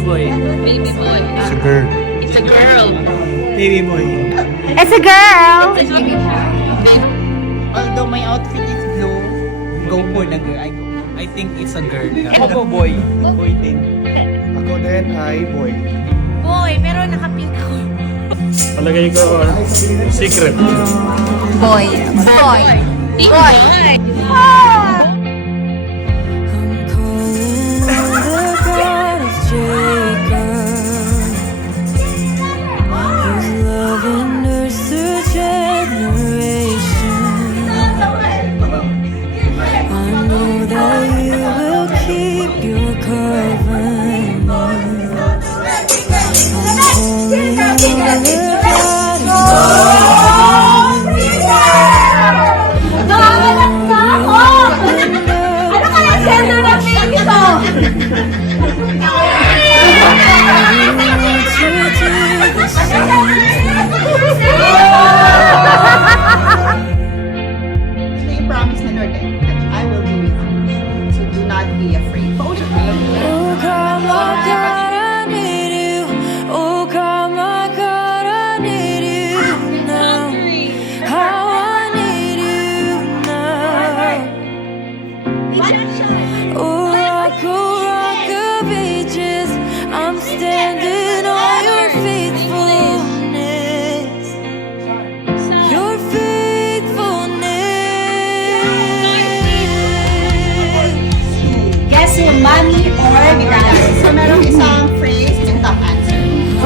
boy? Baby boy. It's a girl. It's a girl. Baby boy. It's a girl! Although my outfit is blue, go for the girl. I think it's a girl. Ako boy. Boy din. Ako din ay boy. Boy, pero naka-pink ako. Palagay ko, secret. Boy. Boy. Boy. I'm calling on the God of Jacob, whose love endures through generations. I know that you will keep your covenant. I'm calling on the God of Ano kaya gender ng baby ko? Ito yung promise na Lord that I will be with you. So do not be afraid. Paulit ko lang. Oh God, my God, I need you. Oh God, my God, I need you now. How I need you now. Oh rock of ages, I'm standing on your faithfulness. Your faithfulness. Guess yung mommy or dad. So merong isang phrase and top answer.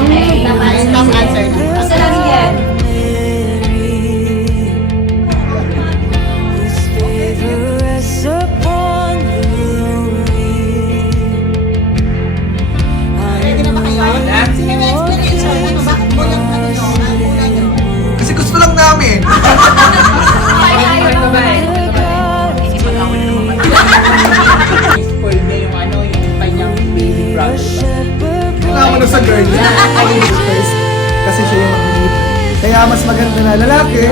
Okay. Yung top answer. Isa lang yan. Whose favor rests upon the lowly. Ready na ba kayo? Sige, may explanation. Ano, bakit mo lang ano nyo? Ang ulan nyo? Kasi gusto lang namin. Spoil na yung ano, yung kanyang baby brother. Kailangan na sa girl. Kasi siya yung mag-lead. Kaya mas maganda na lalaki